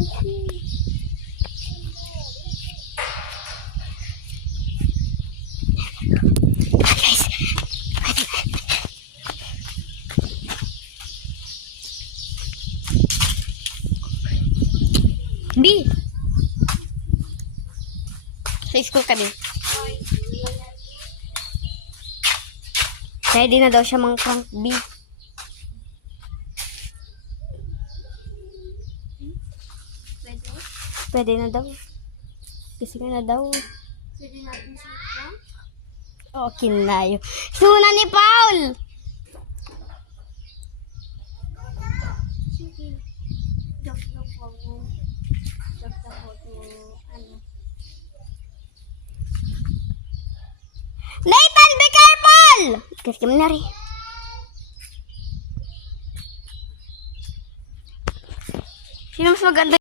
Guys, B. Sa school ka din. Ready na daw siya mga prank B. Pwede na daw. Kasi nga na daw. Pwede natin siya prank? Okay na yun. Suna ni Paul! Sige. Joke lang po mo. Joke lang po mo. Ano? Nathan, be careful! Kasi kami na rin. Sino mas maganda?